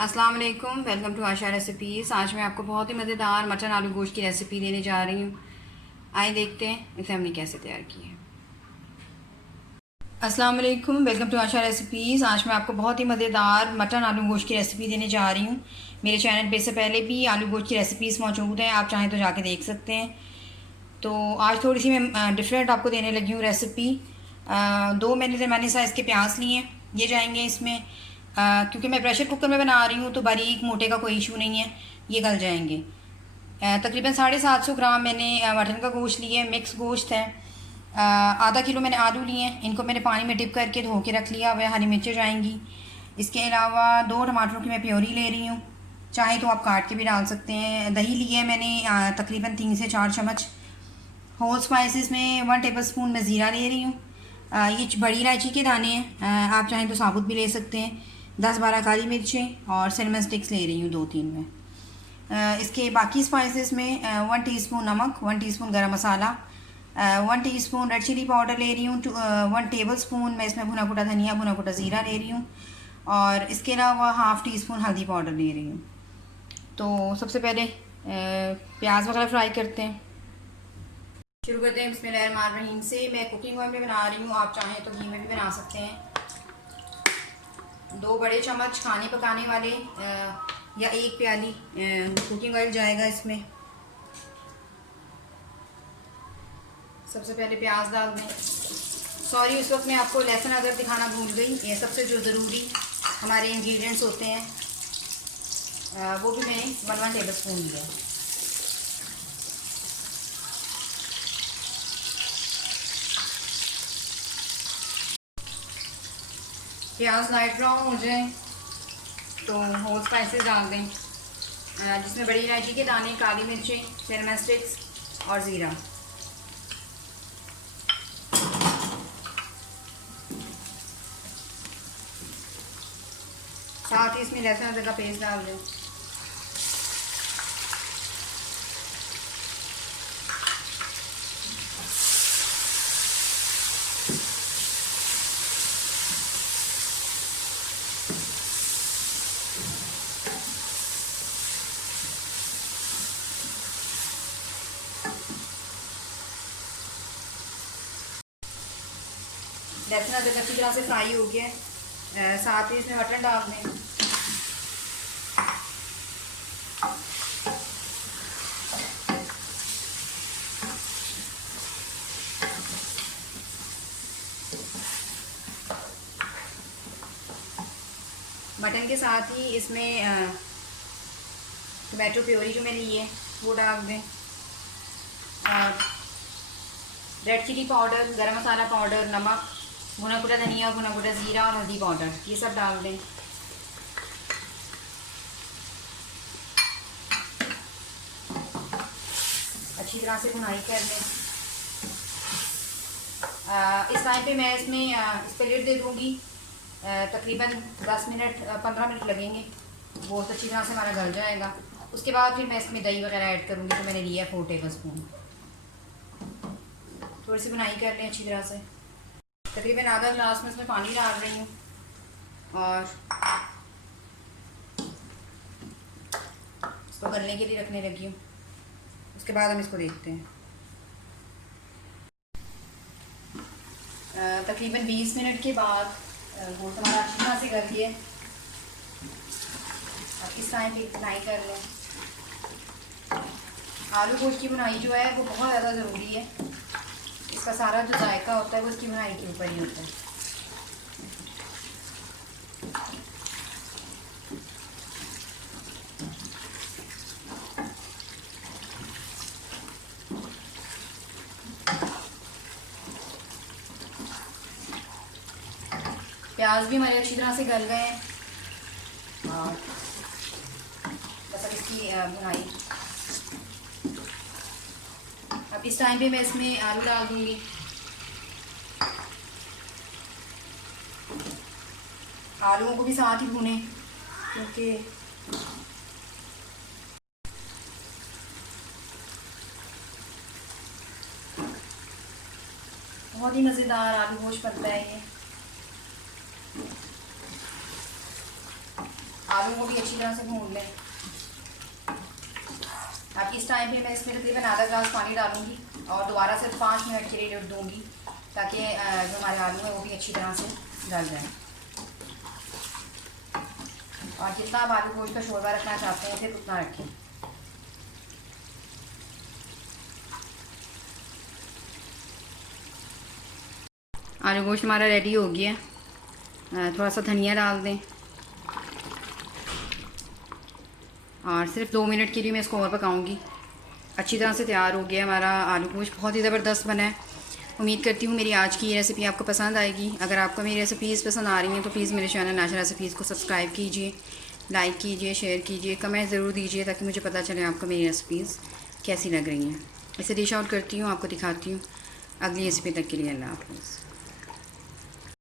अस्सलाम वालेकुम, welcome to Asha recipes. आज मैं आपको बहुत ही मज़ेदार मटन आलू गोश्त की रेसिपी देने जा रही हूँ। आइए देखते हैं इसे हमने कैसे तैयार की है। अस्सलाम वालेकुम, वेलकम टू आशा रेसिपीज़। आज मैं आपको बहुत ही मज़ेदार मटन आलू गोश्त की रेसिपी देने जा रही हूँ। मेरे चैनल पे से पहले भी आलू गोश्त की रेसिपीज़ मौजूद हैं, आप चाहें तो जाके देख सकते हैं। तो आज थोड़ी सी मैं डिफरेंट आपको देने लगी हूँ रेसिपी। दो मैंने साइज़ के प्याज लिए हैं, ये जाएंगे इसमें। क्योंकि मैं प्रेशर कुकर में बना रही हूँ तो बारीक मोटे का कोई इशू नहीं है, ये गल जाएंगे। तकरीबन 750 ग्राम मैंने मटन का गोश्त लिए, मिक्स गोश्त है। आधा किलो मैंने आलू लिए हैं, इनको मैंने पानी में डिप करके धो के रख लिया हुआ है। हरी मिर्चें जाएंगी। इसके अलावा 2 टमाटरों की मैं प्योरी ले रही हूँ, चाहे तो आप काट के भी डाल सकते हैं। दही लिए है मैंने तकरीबन 3 से 4 चम्मच। होल स्पाइसेस में 1 टेबलस्पून मैं ज़ीरा ले रही हूँ। ये बड़ी इलायची के दाने हैं, आप चाहें तो साबुत भी ले सकते हैं। 10-12 काली मिर्चें और सिनेमन स्टिक्स ले रही हूँ 2-3 में। इसके बाकी स्पाइसेस में 1 टीस्पून नमक, 1 टीस्पून गरम मसाला, 1 टीस्पून रेड चिली पाउडर ले रही हूँ। 1 टेबलस्पून मैं इसमें भुना कुटा धनिया, भुना कुटा ज़ीरा ले रही हूँ। और इसके अलावा हाफ़ टीस्पून हल्दी पाउडर ले रही हूँ। तो सबसे पहले प्याज वगैरह फ्राई करते हैं। शुरू करते हैं बिस्मिल्लाहिर्रहमानिर्रहीम से। मैं कुकिंग ऑयल में बना रही हूँ, आप चाहें तो घी में भी बना सकते हैं। 2 बड़े चम्मच खाने पकाने वाले या 1 प्याली कुकिंग ऑयल जाएगा इसमें। सबसे पहले प्याज डाल दें। सॉरी, उस वक्त मैं आपको लहसुन अदरक दिखाना भूल गई। ये सबसे जो ज़रूरी हमारे इंग्रेडिएंट्स होते हैं वो भी मैंने 1 टेबल स्पून लिया। प्याज लाइट ब्राउन हो जाए तो होल स्पाइसेस डाल दें, जिसमें बड़ी इलायची के दाने, काली मिर्चें, सिनेमन स्टिक्स और ज़ीरा। साथ ही इसमें लहसुन अदरक का पेस्ट डाल दें। लहसुन अदरक अच्छी तरह से फ्राई हो गया है। साथ ही इसमें मटन डाल दें। मटन के साथ ही इसमें टोमेटो प्योरी जो मैंने ली है वो डाल दें। रेड चिली पाउडर, गरम मसाला पाउडर, नमक, भुना कुटा धनिया, भुना कुटा ज़ीरा और हल्दी पाउडर, ये सब डाल दें। अच्छी तरह से भुनाई कर लें। इस टाइम पे मैं इसमें इस पर लिड दे दूँगी। तकरीबन 10 मिनट 15 मिनट लगेंगे, बहुत अच्छी तरह से हमारा गल जाएगा। उसके बाद फिर मैं इसमें दही वगैरह ऐड करूँगी। तो मैंने लिया 4 टेबल स्पून। थोड़ी सी बुनाई कर लें अच्छी तरह से। तकरीबन आधा गिलास में इसमें पानी डाल रही हूँ और इसको गलने के लिए रखने लगी हूँ। उसके बाद हम इसको देखते हैं। तकरीबन 20 मिनट के बाद गोश्त हमारा अच्छी तरह से गल गया। अब इस टाइम पे बुनाई कर लें। आलू गोश्त की बुनाई जो है वो बहुत ज़्यादा ज़रूरी है। इसका सारा जो जायका होता है वो इसकी बुनाई के ऊपर ही होता है। प्याज भी हमारे अच्छी तरह से गल गए हैं और बस अब इसकी बुनाई। अब इस टाइम पे मैं इसमें आलू डाल दूंगी। आलूओं को भी साथ ही भूनें क्योंकि बहुत ही मज़ेदार आलू गोश्त बनता है ये। आलू को भी अच्छी तरह से भून लें। अब इस टाइम पे मैं इसमें तकरीबन आधा ग्लास पानी डालूंगी और दोबारा से 5 मिनट के लिए रख दूँगी ताकि जो हमारे आलू हैं वो भी अच्छी तरह से गल जाए। और जितना आप आलू गोश्त का शोरबा रखना चाहते हैं फिर उतना रखें। आलू गोश्त हमारा रेडी हो गया। थोड़ा सा धनिया डाल दें और सिर्फ 2 मिनट के लिए मैं इसको और पकाऊंगी। अच्छी तरह से तैयार हो गया हमारा आलू गोश्त, बहुत ही ज़बरदस्त बना है। उम्मीद करती हूँ मेरी आज की ये रेसिपी आपको पसंद आएगी। अगर आपको मेरी रेसिपीज़ पसंद आ रही हैं तो प्लीज़ मेरे चैनल नाशा रेसिपीज़ को सब्सक्राइब कीजिए, लाइक कीजिए, शेयर कीजिए, कमेंट ज़रूर दीजिए ताकि मुझे पता चले आपको मेरी रेसिपीज़ कैसी लग रही हैं। इसे डिश आउट करती हूँ, आपको दिखाती हूँ। अगली रेसिपी तक के लिए अल्लाह हाफ़िज़।